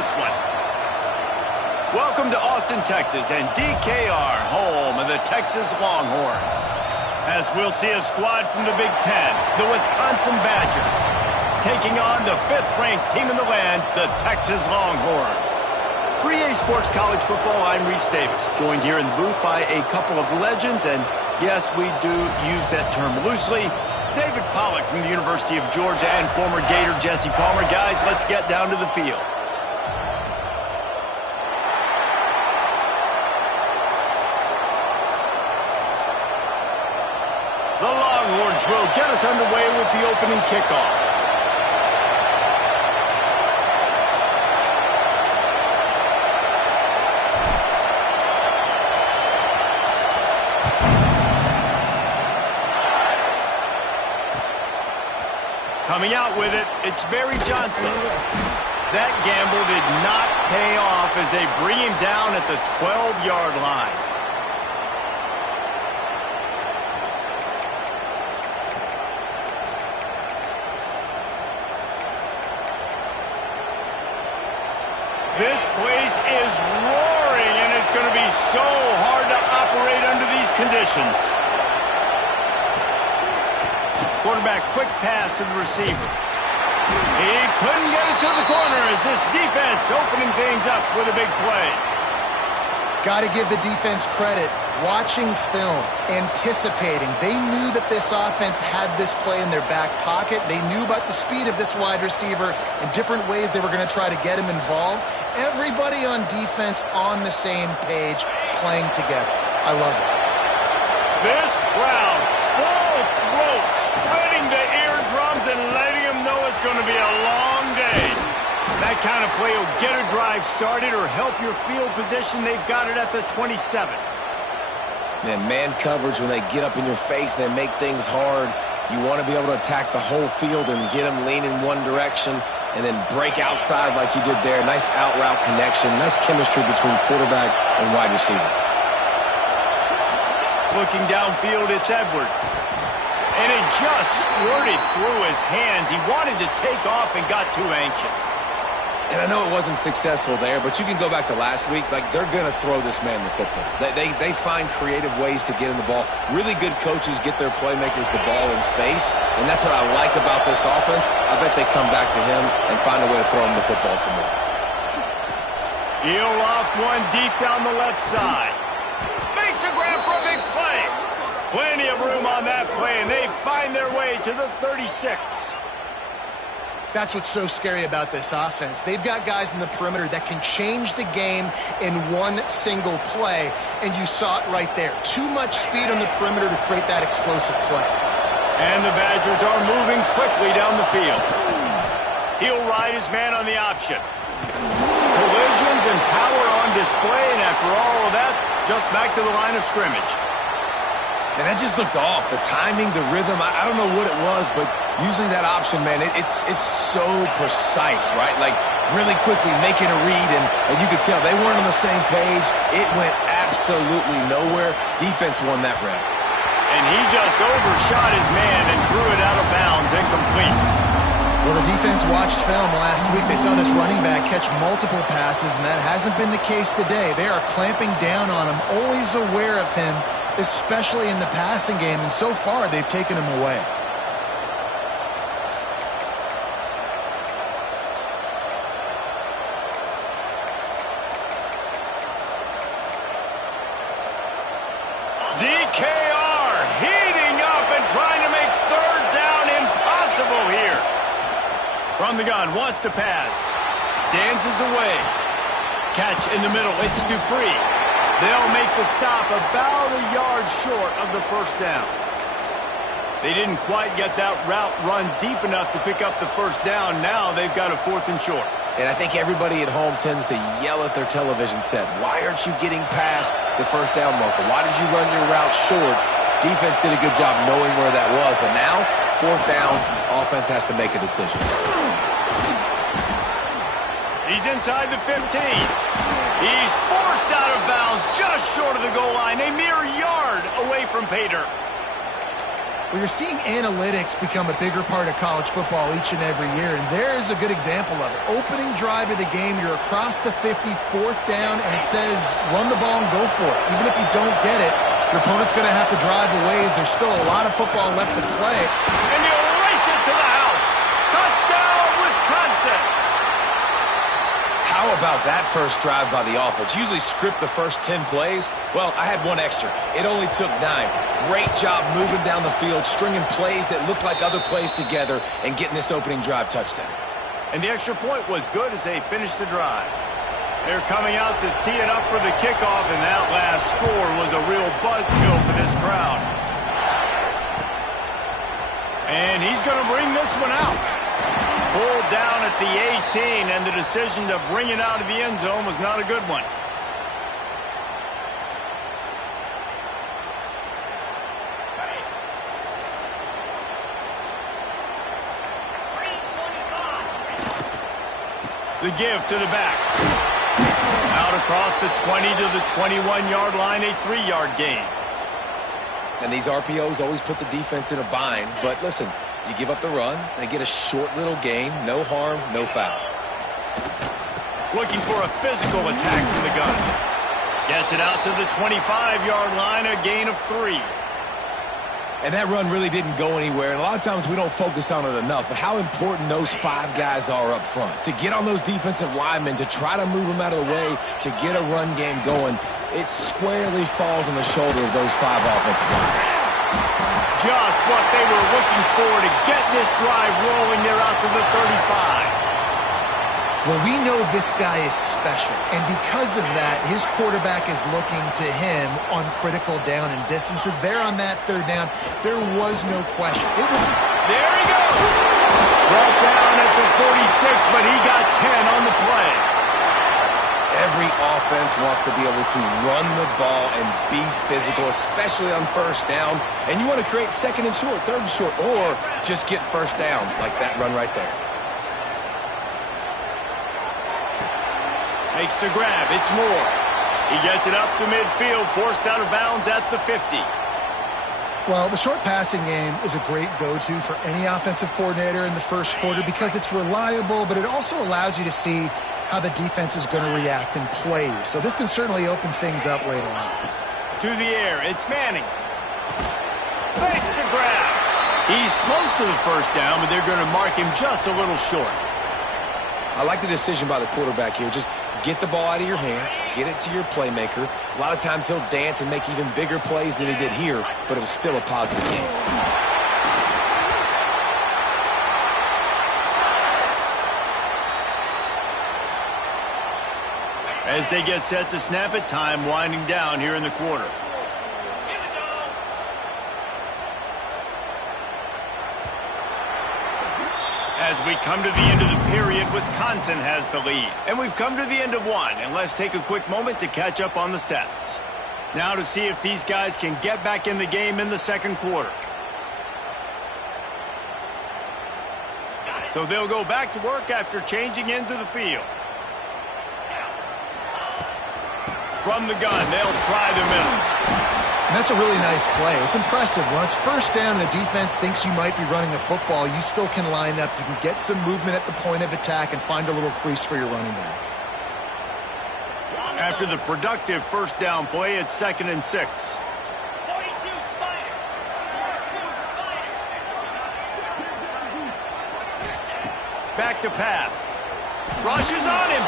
this one. Welcome to Austin, Texas, and DKR, home of the Texas Longhorns. As we'll see a squad from the Big Ten, the Wisconsin Badgers, taking on the 5th-ranked team in the land, the Texas Longhorns. For EA Sports College Football, I'm Reese Davis, joined here in the booth by a couple of legends, and yes, we do use that term loosely. David Pollack from the University of Georgia and former Gator Jesse Palmer. Guys, let's get down to the field. The Longhorns will get us underway with the opening kickoff. Coming out with it, it's Barry Johnson. That gamble did not pay off as they bring him down at the 12-yard line. This place is roaring, and it's going to be so hard to operate under these conditions. Quarterback, quick pass to the receiver. He couldn't get it to the corner as this defense opening things up with a big play. Got to give the defense credit. Watching film, anticipating. They knew that this offense had this play in their back pocket. They knew about the speed of this wide receiver and different ways they were going to try to get him involved. Everybody on defense on the same page, playing together. I love it. This crowd, full throat, spreading the eardrums and letting them know it's going to be a long day. That kind of play will get a drive started or help your field position. They've got it at the 27. Man coverage, when they get up in your face, they make things hard. You want to be able to attack the whole field and get them leaning one direction and then break outside like you did there. Nice out route connection, nice chemistry between quarterback and wide receiver. Looking downfield, it's Edwards. And it just squirted through his hands. He wanted to take off and got too anxious. And I know it wasn't successful there, but you can go back to last week. Like, they're going to throw this man the football. They find creative ways to get in the ball. Really good coaches get their playmakers the ball in space, and that's what I like about this offense. I bet they come back to him and find a way to throw him the football some more. He'll loft one deep down the left side. Makes a grab for a big play. Plenty of room on that play, and they find their way to the 36. That's what's so scary about this offense. They've got guys in the perimeter that can change the game in one single play, and you saw it right there. Too much speed on the perimeter to create that explosive play. And the Badgers are moving quickly down the field. He'll ride his man on the option. Collisions and power on display, and after all of that, just back to the line of scrimmage. And that just looked off. The timing, the rhythm, I don't know what it was, but usually that option, man, it's so precise, right? Like, really quickly making a read, and you could tell they weren't on the same page. It went absolutely nowhere. Defense won that rep. And he just overshot his man and threw it out of bounds, incomplete. Well, the defense watched film last week. They saw this running back catch multiple passes, and that hasn't been the case today. They are clamping down on him, always aware of him, especially in the passing game, and so far they've taken him away. DKR heating up and trying to make third down impossible here. From the gun, wants to pass. Dances away. Catch in the middle, it's Dupree. They'll make the stop about a yard short of the first down. They didn't quite get that route run deep enough to pick up the first down. Now they've got a 4th and short. And I think everybody at home tends to yell at their television set, why aren't you getting past the first down marker? Why did you run your route short? Defense did a good job knowing where that was, but now, 4th down, offense has to make a decision. He's inside the 15. He's forced out of bounds just short of the goal line, a mere yard away from pay dirt. Well, you're seeing analytics become a bigger part of college football each and every year, and there is a good example of it. Opening drive of the game, you're across the 50, 4th down, and it says run the ball and go for it. Even if you don't get it, your opponent's going to have to drive away as there's still a lot of football left to play. And you race it to the house. Touchdown, Wisconsin. How about that first drive by the offense? Usually script the first 10 plays. Well, I had one extra. It only took 9. Great job moving down the field, stringing plays that look like other plays together, and getting this opening drive touchdown. And the extra point was good as they finished the drive. They're coming out to tee it up for the kickoff, and that last score was a real buzzkill for this crowd. And he's going to bring this one out. Pulled down at the 18, and the decision to bring it out of the end zone was not a good one. The give to the back. Out across the 20 to the 21-yard line, a 3-yard gain. And these RPOs always put the defense in a bind, but listen, you give up the run, they get a short little gain, no harm, no foul. Looking for a physical attack from the gun. Gets it out to the 25-yard line, a gain of 3. And that run really didn't go anywhere, and a lot of times we don't focus on it enough, but how important those 5 guys are up front. To get on those defensive linemen, to try to move them out of the way, to get a run game going, it squarely falls on the shoulder of those 5 offensive linemen. Just what they were looking for to get this drive rolling. They're out to the 35. Well, we know this guy is special, and because of that, his quarterback is looking to him on critical down and distances. There on that 3rd down, there was no question. There he goes! Brought down at the 46, but he got 10 on the play. Every offense wants to be able to run the ball and be physical, especially on 1st down, and you want to create 2nd and short, 3rd and short, or just get 1st downs like that run right there. Makes the grab. It's Moore. He gets it up to midfield, forced out of bounds at the 50. Well, the short passing game is a great go-to for any offensive coordinator in the first quarter because it's reliable, but it also allows you to see how the defense is going to react and play. So this can certainly open things up later on. To the air. It's Manning. Makes the grab. He's close to the 1st down, but they're going to mark him just a little short. I like the decision by the quarterback here. Just get the ball out of your hands, get it to your playmaker. A lot of times he'll dance and make even bigger plays than he did here, but it was still a positive game. As they get set to snap it, time winding down here in the quarter. As we come to the end of the period, Wisconsin has the lead. And we've come to the end of one, and let's take a quick moment to catch up on the stats. Now to see if these guys can get back in the game in the 2nd quarter. So they'll go back to work after changing into the field. From the gun, they'll try the middle. And that's a really nice play. It's impressive. When it's 1st down and the defense thinks you might be running the football, you still can line up. You can get some movement at the point of attack and find a little crease for your running back. After the productive 1st down play, it's 2nd and 6. Back to pass. Rushes on him.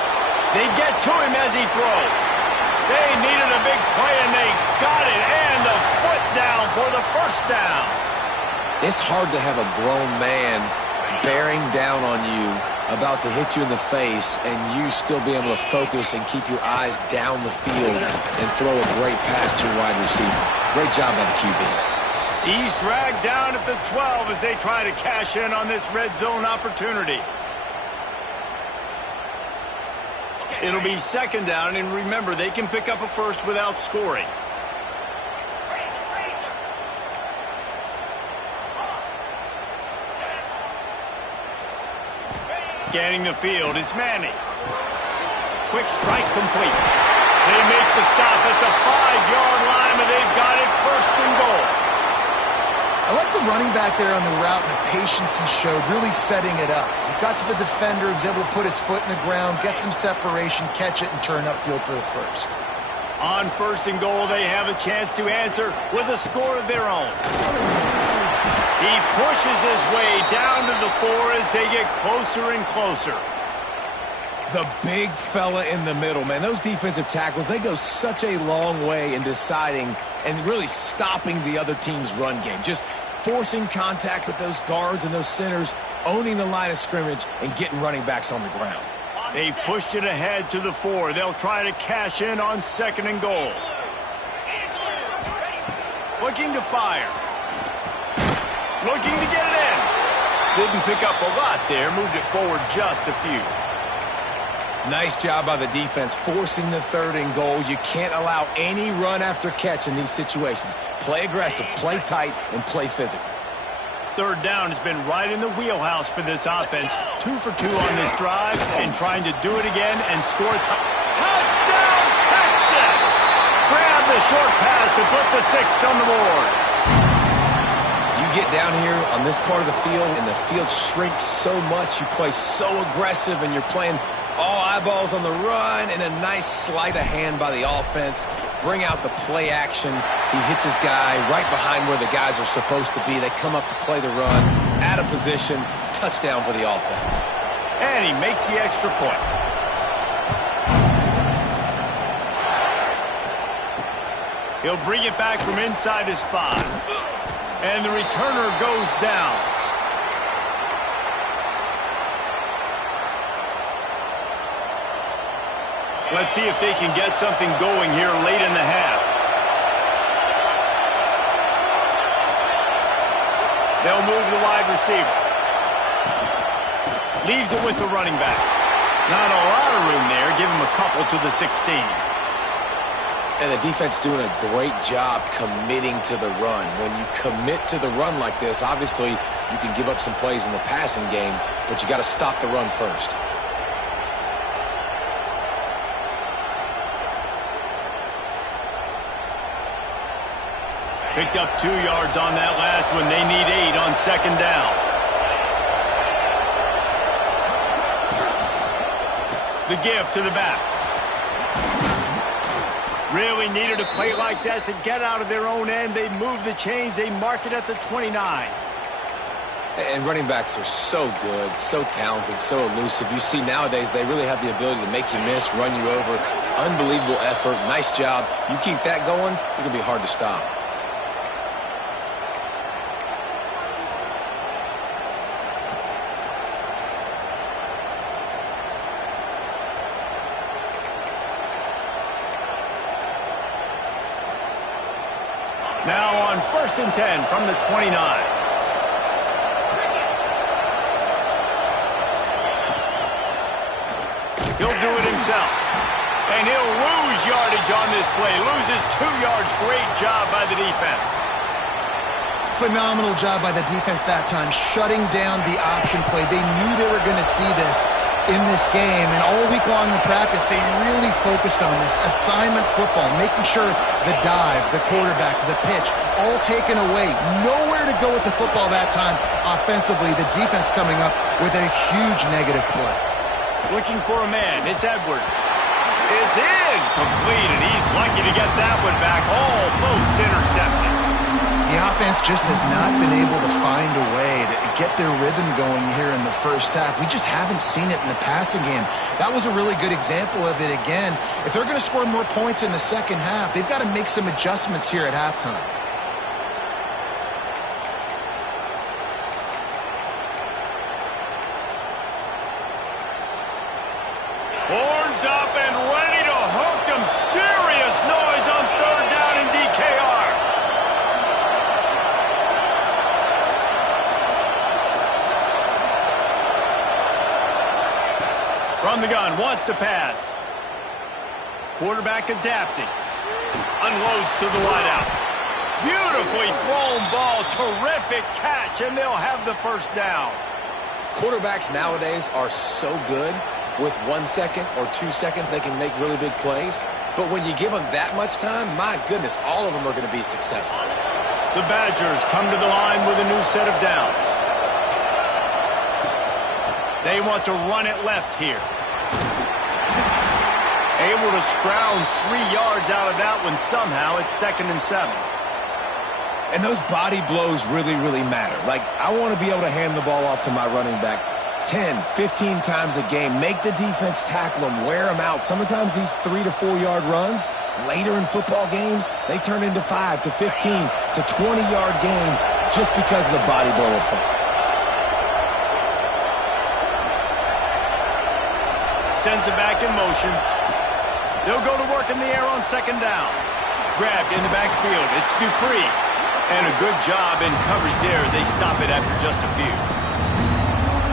They get to him as he throws. They needed a big play, and they got it. And the foot down for the 1st down. It's hard to have a grown man bearing down on you, about to hit you in the face, and you still be able to focus and keep your eyes down the field and throw a great pass to your wide receiver. Great job by the QB. He's dragged down at the 12 as they try to cash in on this red zone opportunity. It'll be 2nd down, and remember, they can pick up a 1st without scoring. Scanning the field, it's Manning. Quick strike complete. They make the stop at the 5-yard line, but they've got it 1st and goal. I like the running back there on the route and the patience he showed, really setting it up. He got to the defender, he was able to put his foot in the ground, get some separation, catch it, and turn upfield for the first. On 1st and goal, they have a chance to answer with a score of their own. He pushes his way down to the 4 as they get closer and closer. The big fella in the middle, man. Those defensive tackles, they go such a long way in deciding and really stopping the other team's run game. Just forcing contact with those guards and those centers, owning the line of scrimmage, and getting running backs on the ground. They've pushed it ahead to the 4. They'll try to cash in on 2nd and goal. Looking to fire. Looking to get it in. Didn't pick up a lot there. Moved it forward just a few. Nice job by the defense forcing the 3rd and goal. You can't allow any run after catch in these situations. Play aggressive, play tight, and play physical. 3rd down has been right in the wheelhouse for this offense. 2 for 2 on this drive and trying to do it again and score a touchdown, Texas! Grab the short pass to put the 6 on the board. You get down here on this part of the field and the field shrinks so much. You play so aggressive and you're playing all eyeballs on the run and a nice sleight of hand by the offense. Bring out the play action. He hits his guy right behind where the guys are supposed to be. They come up to play the run, out of position, touchdown for the offense. And he makes the extra point. He'll bring it back from inside his 5. And the returner goes down. Let's see if they can get something going here late in the half. They'll move the wide receiver. Leaves it with the running back. Not a lot of room there. Give him a couple to the 16. And the defense doing a great job committing to the run. When you commit to the run like this, obviously you can give up some plays in the passing game, but you got to stop the run first. Picked up 2 yards on that last one. They need 8 on 2nd down. The give to the back. Really needed a play like that to get out of their own end. They move the chains. They mark it at the 29. And running backs are so good, so talented, so elusive. You see nowadays they really have the ability to make you miss, run you over. Unbelievable effort. Nice job. You keep that going, it's going to be hard to stop. Now on 1st and 10 from the 29. He'll do it himself. And he'll lose yardage on this play. Loses 2 yards. Great job by the defense. Phenomenal job by the defense that time, shutting down the option play. They knew they were going to see this in this game, and all week long in practice, they really focused on this assignment football, making sure the dive, the quarterback, the pitch, all taken away. Nowhere to go with the football that time offensively. The defense coming up with a huge negative play. Looking for a man. It's Edwards. It's incomplete, and he's lucky to get that one back. Almost intercepted. The offense just has not been able to find a way to get their rhythm going here in the first half. We just haven't seen it in the passing game. That was a really good example of it again. If they're going to score more points in the second half, they've got to make some adjustments here at halftime. Horns up and ready to hook them. Serious noise on 3rd down in DKR. From the gun, wants to pass. Quarterback adapting. Unloads to the wideout. Beautifully thrown ball. Terrific catch, and they'll have the 1st down. Quarterbacks nowadays are so good. With 1 second or 2 seconds, they can make really big plays. But when you give them that much time, my goodness, all of them are going to be successful. The Badgers come to the line with a new set of downs. They want to run it left here. Able to scrounge 3 yards out of that one somehow. It's 2nd and 7. And those body blows really, really matter. Like, I want to be able to hand the ball off to my running back 10, 15 times a game. Make the defense tackle them, wear them out. Sometimes these 3 to 4 yard runs, later in football games, they turn into 5 to 15 to 20 yard gains just because of the body blow effect. Sends it back in motion. They'll go to work in the air on 2nd down. Grabbed in the backfield. It's Dupree. And a good job in coverage there as they stop it after just a few.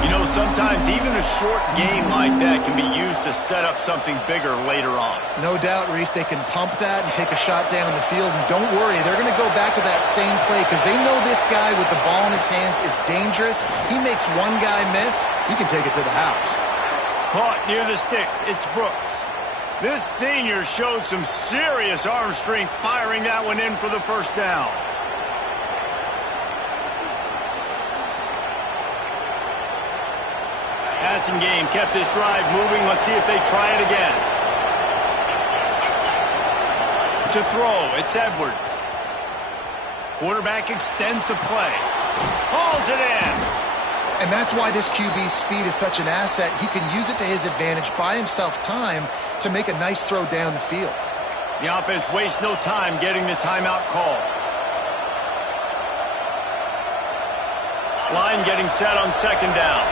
You know, sometimes even a short game like that can be used to set up something bigger later on. No doubt, Reese, they can pump that and take a shot down the field. And don't worry, they're going to go back to that same play because they know this guy with the ball in his hands is dangerous. He makes one guy miss, he can take it to the house. Caught near the sticks. It's Brooks. This senior shows some serious arm strength firing that one in for the 1st down. Passing game kept this drive moving. Let's see if they try it again. To throw, it's Edwards. Quarterback extends the play. Hauls it in. And that's why this QB's speed is such an asset. He can use it to his advantage, buy himself time to make a nice throw down the field. The offense wastes no time getting the timeout call. Line getting set on 2nd down.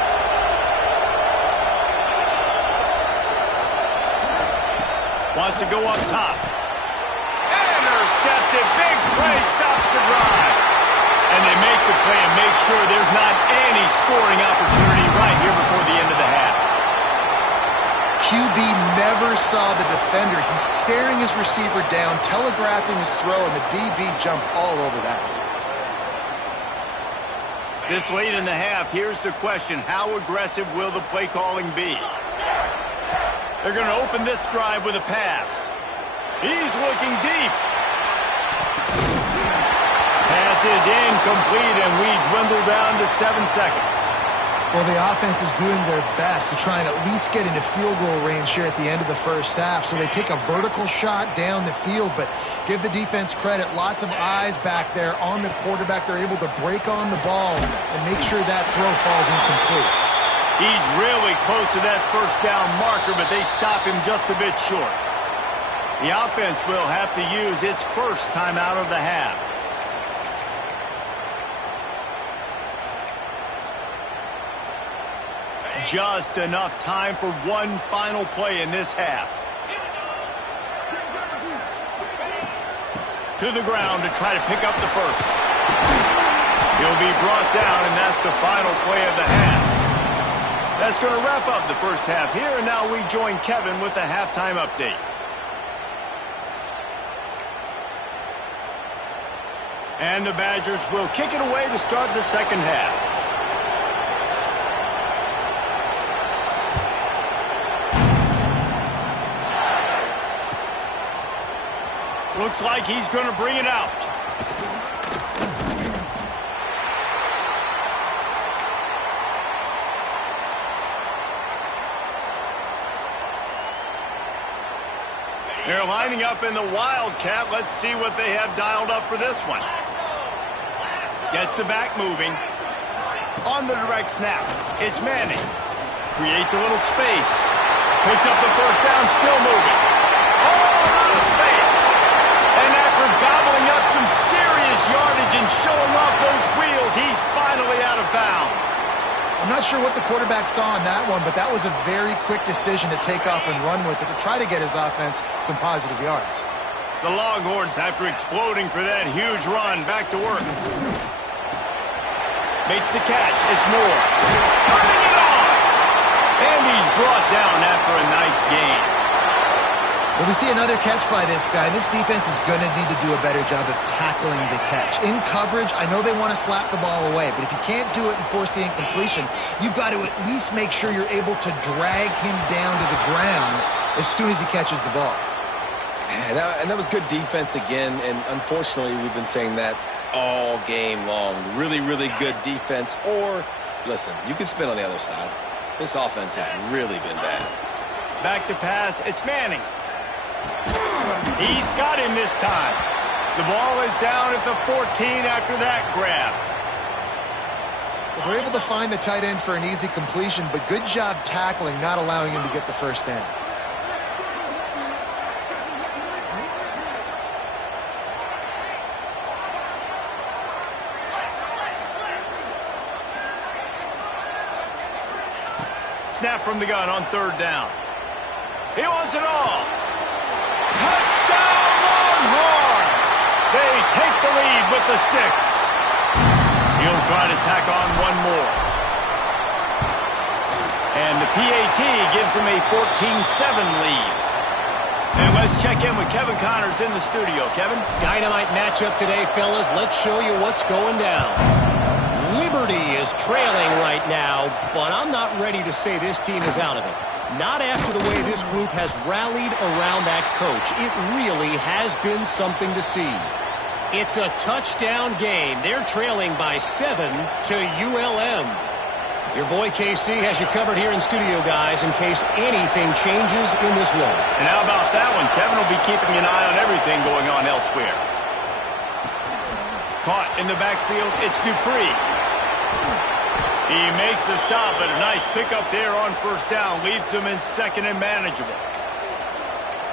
Wants to go up top. Intercepted. Big play stops the drive. And they make the play and make sure there's not any scoring opportunity right here before the end of the half. QB never saw the defender. He's staring his receiver down, telegraphing his throw, and the DB jumped all over that. This late in the half, here's the question. How aggressive will the play calling be? They're going to open this drive with a pass. He's looking deep. Pass is incomplete, and we dwindle down to 7 seconds. Well, the offense is doing their best to try and at least get into field goal range here at the end of the 1st half. So they take a vertical shot down the field, but give the defense credit. Lots of eyes back there on the quarterback. They're able to break on the ball and make sure that throw falls incomplete. He's really close to that 1st down marker, but they stop him just a bit short. The offense will have to use its 1st timeout of the half. Just enough time for one final play in this half. To the ground to try to pick up the 1st. He'll be brought down, and that's the final play of the half. That's going to wrap up the 1st half here, and now we join Kevin with the halftime update. And the Badgers will kick it away to start the 2nd half. Looks like he's going to bring it out. They're lining up in the Wildcat. Let's see what they have dialed up for this one. Gets the back moving. On the direct snap, it's Manning. Creates a little space. Picks up the 1st down, still moving. All out of space. And after gobbling up some serious yardage and showing off those wheels, he's finally out of bounds. I'm not sure what the quarterback saw on that one, but that was a very quick decision to take off and run with it to try to get his offense some positive yards. The Longhorns, after exploding for that huge run, back to work. Makes the catch. It's Moore. Turning it on! And he's brought down after a nice gain. Well, we see another catch by this guy. This defense is going to need to do a better job of tackling the catch. In coverage, I know they want to slap the ball away, but if you can't do it and force the incompletion, you've got to at least make sure you're able to drag him down to the ground as soon as he catches the ball. And that was good defense again, and unfortunately, we've been saying that all game long. Really, really good defense. Or, listen, you can spin on the other side. This offense has really been bad. Back to pass. It's Manning. He's got him this time. The ball is down at the 14 after that grab. Well, they're able to find the tight end for an easy completion, but good job tackling, not allowing him to get the first down. Snap from the gun on third down. He wants it all. Touchdown, Longhorns! They take the lead with the 6. He'll try to tack on one more. And the PAT gives him a 14-7 lead. And let's check in with Kevin Connors in the studio. Kevin? Dynamite matchup today, fellas. Let's show you what's going down. Liberty is trailing right now, but I'm not ready to say this team is out of it. Not after the way this group has rallied around that coach. It really has been something to see. It's a touchdown game. They're trailing by 7 to ULM. Your boy KC has you covered here in studio, guys, in case anything changes in this one. And how about that one? Kevin will be keeping an eye on everything going on elsewhere. Caught in the backfield, it's Dupree. He makes the stop, but a nice pickup there on first down. Leaves him in second and manageable.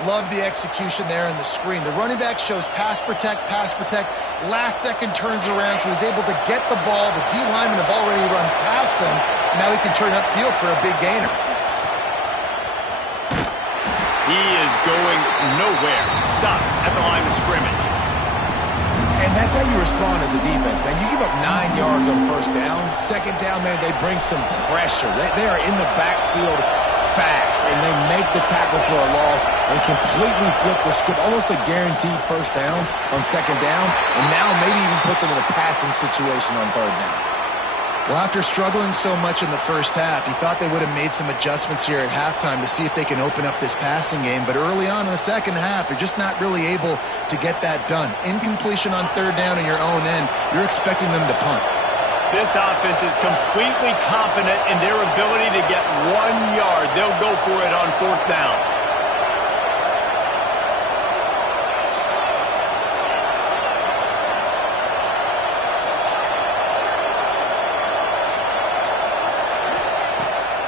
Love the execution there in the screen. The running back shows pass protect, last second turns around, so he's able to get the ball. The D linemen have already run past him. Now he can turn upfield for a big gainer. He is going nowhere. Stop at the line of scrimmage. And that's how you respond as a defense, man. You give up 9 yards on first down. Second down, man, they bring some pressure. They are in the backfield fast, and they make the tackle for a loss and completely flip the script. Almost a guaranteed first down on second down, and now maybe even put them in a passing situation on third down. Well, after struggling so much in the first half, you thought they would have made some adjustments here at halftime to see if they can open up this passing game. But early on in the second half, they're just not really able to get that done. Incompletion on third down in your own end, you're expecting them to punt. This offense is completely confident in their ability to get 1 yard. They'll go for it on fourth down.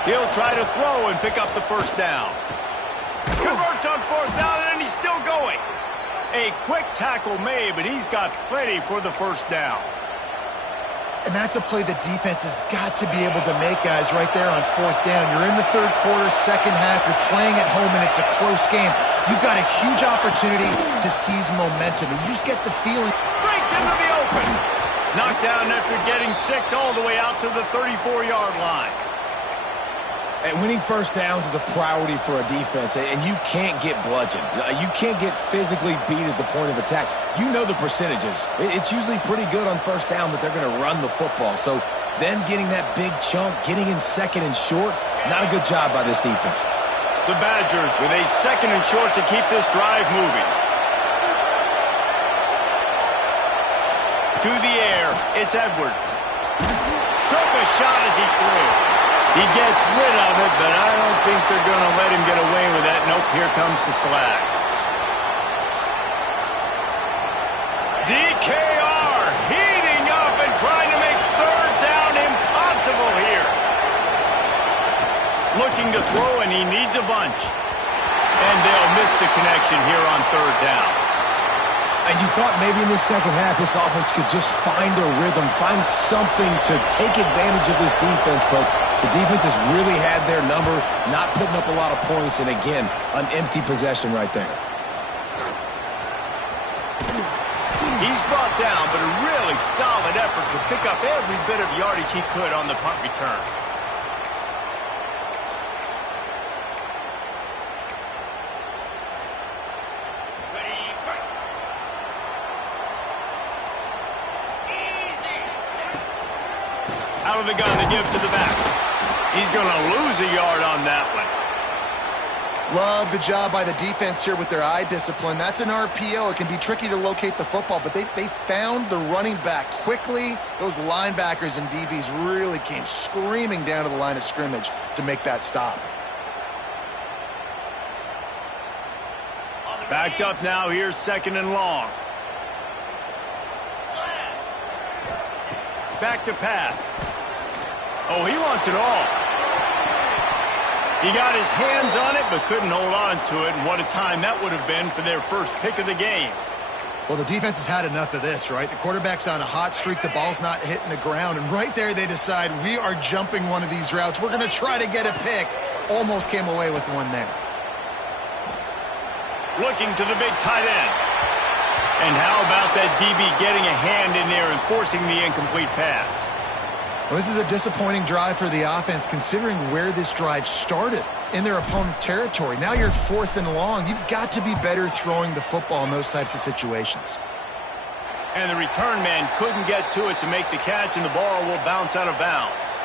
He'll try to throw and pick up the first down. Converts on fourth down, and he's still going. A quick tackle made, but he's got plenty for the first down. And that's a play the defense has got to be able to make, guys, right there on fourth down. You're in the third quarter, second half. You're playing at home, and it's a close game. You've got a huge opportunity to seize momentum. And you just get the feeling. Breaks into the open. Knocked down after getting 6 all the way out to the 34-yard line. And winning first downs is a priority for a defense, and you can't get bludgeoned. You can't get physically beat at the point of attack. You know the percentages. It's usually pretty good on first down that they're going to run the football. So them getting that big chunk, getting in second and short, not a good job by this defense. The Badgers with a second and short to keep this drive moving. To the air, it's Edwards. Took a shot as he threw. He gets rid of it, but I don't think they're going to let him get away with that. Nope, here comes the flag. DKR heating up and trying to make third down impossible here. Looking to throw, and he needs a bunch. And they'll miss the connection here on third down. And you thought maybe in the second half this offense could just find a rhythm, find something to take advantage of this defense, but the defense has really had their number, not putting up a lot of points, and again, an empty possession right there. He's brought down, but a really solid effort to pick up every bit of yardage he could on the punt return. Out of the gun to give to the back. He's going to lose a yard on that one. Love the job by the defense here with their eye discipline. That's an RPO. It can be tricky to locate the football, but they found the running back quickly. Those linebackers and DBs really came screaming down to the line of scrimmage to make that stop. Backed up now. Here's 2nd and long. Back to pass. Oh, he wants it all. He got his hands on it, but couldn't hold on to it. And what a time that would have been for their first pick of the game. Well, the defense has had enough of this, right? The quarterback's on a hot streak. The ball's not hitting the ground. And right there, they decide, we are jumping one of these routes. We're going to try to get a pick. Almost came away with one there. Looking to the big tight end. And how about that DB getting a hand in there and forcing the incomplete pass? Well, this is a disappointing drive for the offense, considering where this drive started, in their opponent territory. Now you're 4th and long. You've got to be better throwing the football in those types of situations. And the return man couldn't get to it to make the catch, and the ball will bounce out of bounds.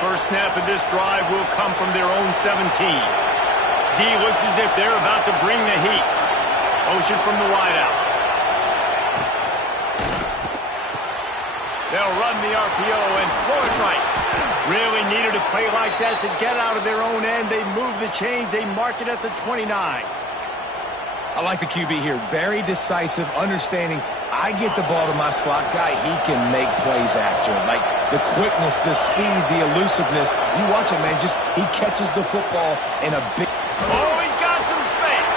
First snap of this drive will come from their own 17. D looks as if they're about to bring the heat. Motion from the wideout. They'll run the RPO and throw it right. Really needed a play like that to get out of their own end. They move the chains. They mark it at the 29. I like the QB here. Very decisive, understanding. I get the ball to my slot guy. He can make plays after it. Like the quickness, the speed, the elusiveness. You watch it, man. Just he catches the football in a big... Oh, he's got some space.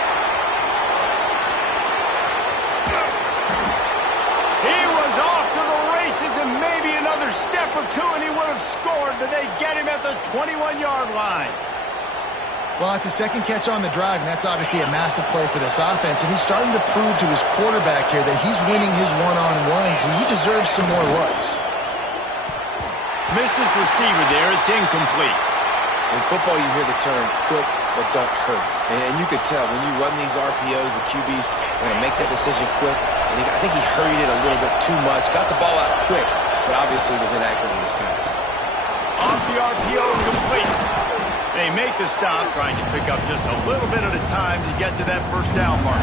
He was off to the races and maybe another step or two and he would have scored, but they get him at the 21-yard line. Well, it's a second catch on the drive, and that's obviously a massive play for this offense. And he's starting to prove to his quarterback here that he's winning his one-on-ones, and he deserves some more looks. Missed his receiver there. It's incomplete. In football, you hear the term quick but don't hurt. And you could tell when you run these RPOs, the QBs want to make that decision quick. And I think he hurried it a little bit too much. Got the ball out quick, but obviously was inaccurate in his pass. Off the RPO, complete. They make the stop, trying to pick up just a little bit at a time to get to that first down marker.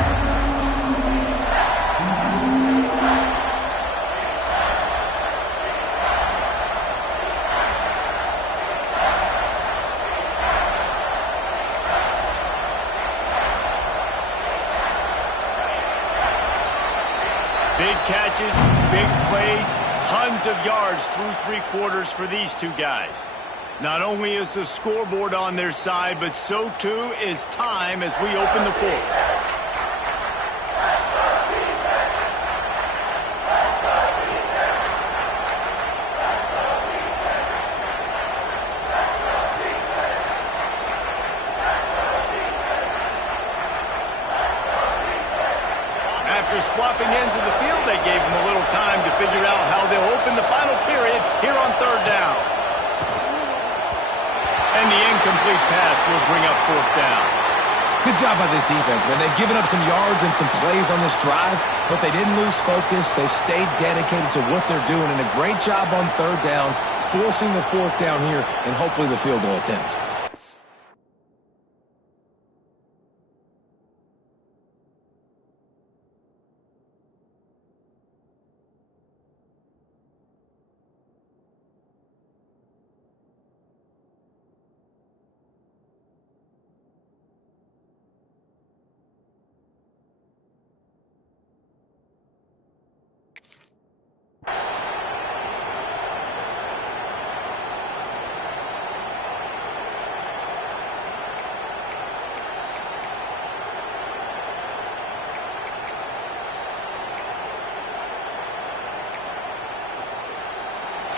Big catches, big plays, tons of yards through 3 quarters for these two guys. Not only is the scoreboard on their side, but so too is time as we open the fourth. After swapping ends of the field, they gave them a little time to figure out how they'll open the final period here on 3rd down. And the incomplete pass will bring up 4th down. Good job by this defense, man. They've given up some yards and some plays on this drive, but they didn't lose focus. They stayed dedicated to what they're doing, and a great job on 3rd down, forcing the 4th down here, and hopefully the field goal attempt.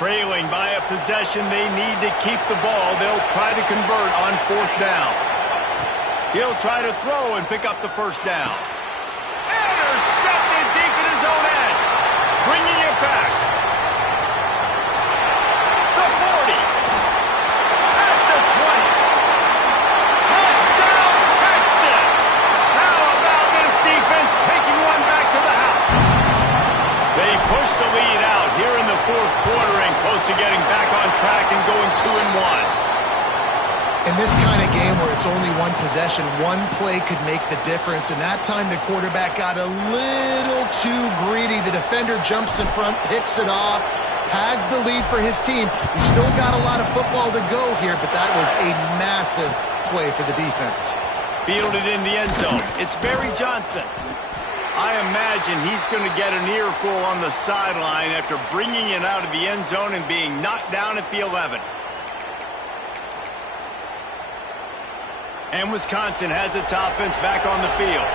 Trailing by a possession, they need to keep the ball. They'll try to convert on 4th down. He'll try to throw and pick up the first down. Intercepted deep in his own end. Bringing it back. The 40. At the 20. Touchdown, Texas! How about this defense taking one back to the house? They push the lead out here in the 4th quarter and close to getting back on track and going In this kind of game where it's only one possession, one play could make the difference. And that time the quarterback got a little too greedy. The defender jumps in front, picks it off, pads the lead for his team. We've still got a lot of football to go here, but that was a massive play for the defense. Fielded in the end zone. It's Barry Johnson. I imagine he's going to get an earful on the sideline after bringing it out of the end zone and being knocked down at the 11. And Wisconsin has its offense back on the field.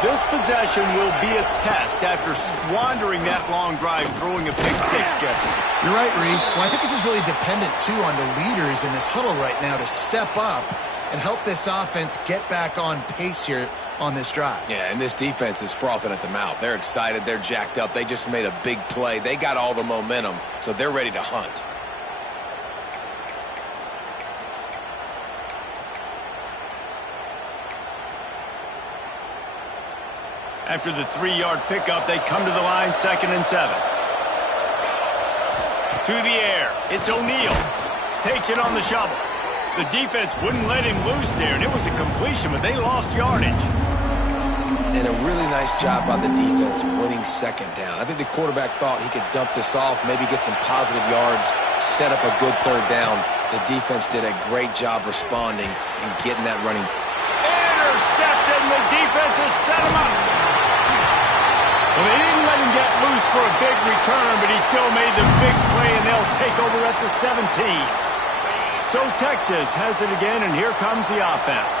This possession will be a test after squandering that long drive, throwing a pick six, Jesse. You're right, Reese. Well, I think this is really dependent, too, on the leaders in this huddle right now to step up and help this offense get back on pace here on this drive. Yeah, and this defense is frothing at the mouth. They're excited. They're jacked up. They just made a big play. They got all the momentum, so they're ready to hunt. After the 3-yard pickup, they come to the line, 2nd and 7. To the air. It's O'Neal. Takes it on the shovel. The defense wouldn't let him loose there, and it was a completion, but they lost yardage. And a really nice job by the defense winning 2nd down. I think the quarterback thought he could dump this off, maybe get some positive yards, set up a good 3rd down. The defense did a great job responding and getting that running. Intercepted, and the defense has set him up. Well, they didn't let him get loose for a big return, but he still made the big play, and they'll take over at the 17. So Texas has it again, and here comes the offense.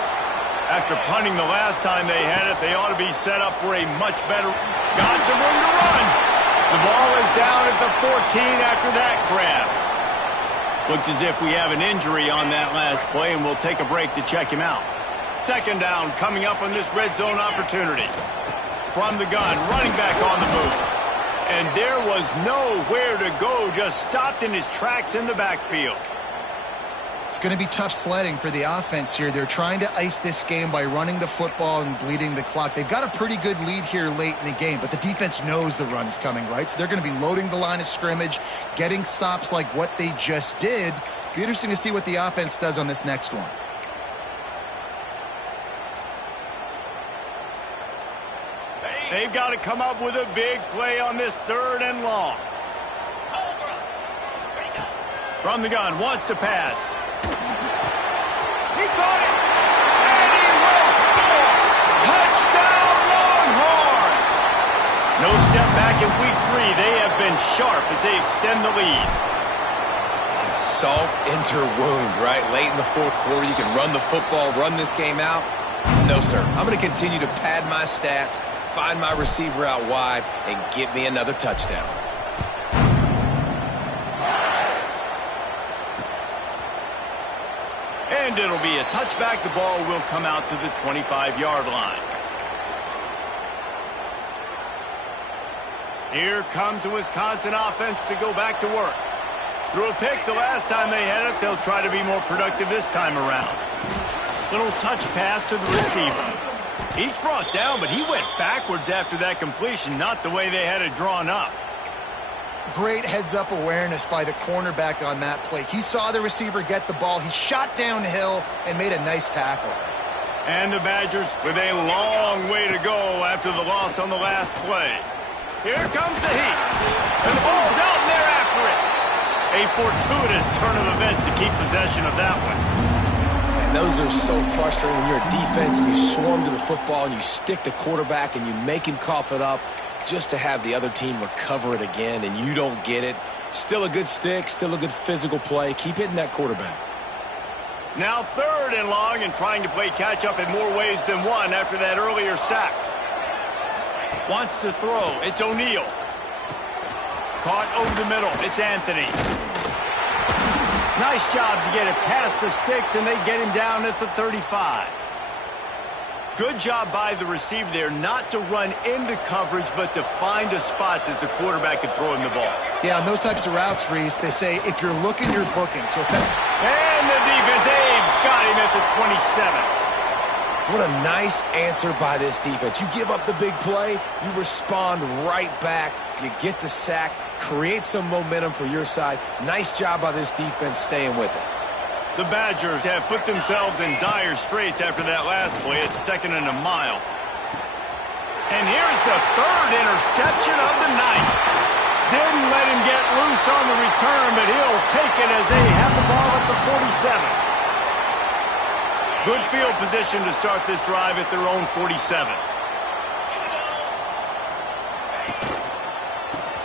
After punting the last time they had it, they ought to be set up for a much better. Got some room to run. The ball is down at the 14 after that grab. Looks as if we have an injury on that last play, and we'll take a break to check him out. 2nd down coming up on this red zone opportunity. From the gun, running back on the move. And there was nowhere to go, just stopped in his tracks in the backfield. It's going to be tough sledding for the offense here. They're trying to ice this game by running the football and bleeding the clock. They've got a pretty good lead here late in the game, but the defense knows the run's coming, right? So they're going to be loading the line of scrimmage, getting stops like what they just did. Be interesting to see what the offense does on this next one. They've got to come up with a big play on this 3rd and long. From the gun, wants to pass. He caught it, and he will score! Touchdown, Longhorns! No step back in week 3. They have been sharp as they extend the lead. Salt into wound, right? Late in the 4th quarter, you can run the football, run this game out. No, sir. I'm going to continue to pad my stats, find my receiver out wide, and get me another touchdown. And it'll be a touchback. The ball will come out to the 25-yard line. Here comes the Wisconsin offense to go back to work. Threw a pick the last time they had it. They'll try to be more productive this time around. Little touch pass to the receiver. He's brought down, but he went backwards after that completion, not the way they had it drawn up. Great heads-up awareness by the cornerback on that play. He saw the receiver get the ball. He shot downhill and made a nice tackle. And the Badgers with a long way to go after the loss on the last play. Here comes the heat. And the ball's out, and they're after it. A fortuitous turn of events to keep possession of that one. And those are so frustrating when you're a defense and you swarm to the football and you stick the quarterback and you make him cough it up just to have the other team recover it again and you don't get it. Still a good stick, still a good physical play. Keep hitting that quarterback. Now 3rd and long and trying to play catch-up in more ways than one after that earlier sack. Wants to throw. It's O'Neal. Caught over the middle. It's Anthony. Nice job to get it past the sticks, and they get him down at the 35. Good job by the receiver there not to run into coverage, but to find a spot that the quarterback could throw him the ball. Yeah, on those types of routes, Reese, they say if you're looking, you're booking. So if that... And the defense, they've got him at the 27. What a nice answer by this defense. You give up the big play, you respond right back, you get the sack, create some momentum for your side. Nice job by this defense staying with it. The Badgers have put themselves in dire straits after that last play at 2nd and a mile. And here's the 3rd interception of the night. Didn't let him get loose on the return, but he'll take it as they have the ball at the 47. Good field position to start this drive at their own 47.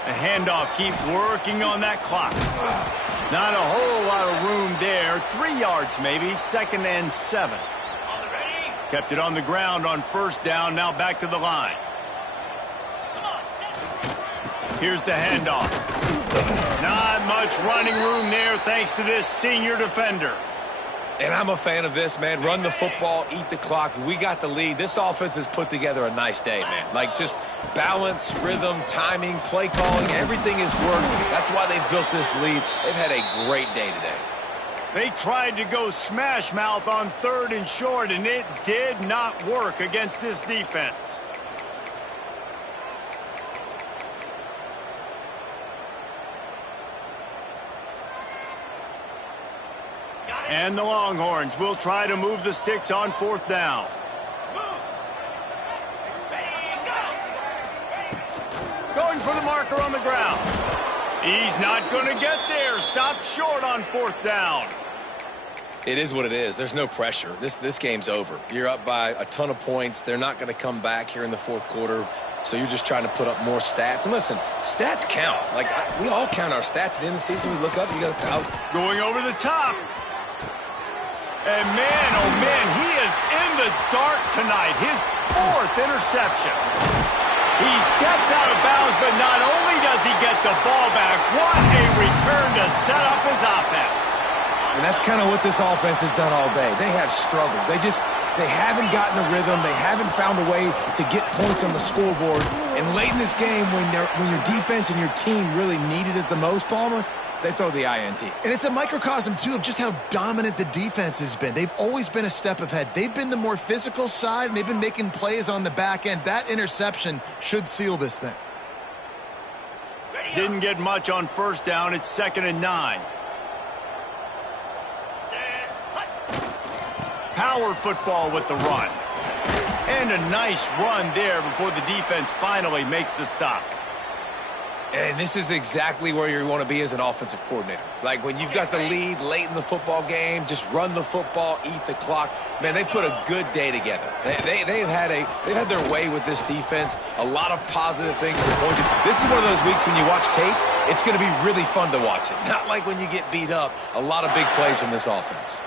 The handoff, keep working on that clock. Not a whole lot of room there. 3 yards maybe, 2nd and 7. Kept it on the ground on 1st down, now back to the line. Here's the handoff. Not much running room there thanks to this senior defender. And I'm a fan of this, man. Run the football, eat the clock. We got the lead. This offense has put together a nice day, man. Like, just balance, rhythm, timing, play calling, everything has worked. That's why they've built this lead. They've had a great day today. They tried to go smash mouth on 3rd and short, and it did not work against this defense. And the Longhorns will try to move the sticks on 4th down. Going for the marker on the ground. He's not going to get there. Stopped short on 4th down. It is what it is. There's no pressure. This game's over. You're up by a ton of points. They're not going to come back here in the 4th quarter. So you're just trying to put up more stats. And listen, stats count. Like, we all count our stats. At the end of the season, we look up, you got 1,000. Going over the top. And man, oh man, he is in the dark tonight. His 4th interception. He steps out of bounds, but not only does he get the ball back, what a return to set up his offense. And that's kind of what this offense has done all day. They have struggled. They haven't gotten a rhythm. They haven't found a way to get points on the scoreboard. And late in this game, when your defense and your team really needed it the most, Palmer, they throw the INT. And it's a microcosm, too, of just how dominant the defense has been. They've always been a step ahead. They've been the more physical side, and they've been making plays on the back end. That interception should seal this thing. Didn't get much on 1st down. It's 2nd and 9. Power football with the run. And a nice run there before the defense finally makes the stop. And this is exactly where you want to be as an offensive coordinator. Like, when you've got the lead late in the football game, just run the football, eat the clock. Man, they've put a good day together. They've had their way with this defense. A lot of positive things to point to. This is one of those weeks when you watch tape, it's going to be really fun to watch it. Not like when you get beat up. A lot of big plays from this offense.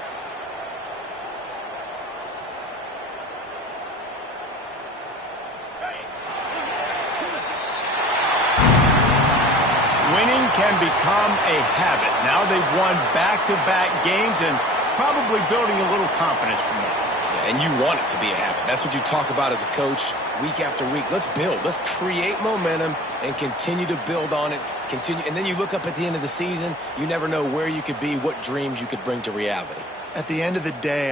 Winning can become a habit. Now they've won back-to-back games and probably building a little confidence from that. Yeah, and you want it to be a habit. That's what you talk about as a coach week after week. Let's build. Let's create momentum and continue to build on it. And then you look up at the end of the season, you never know where you could be, what dreams you could bring to reality. At the end of the day,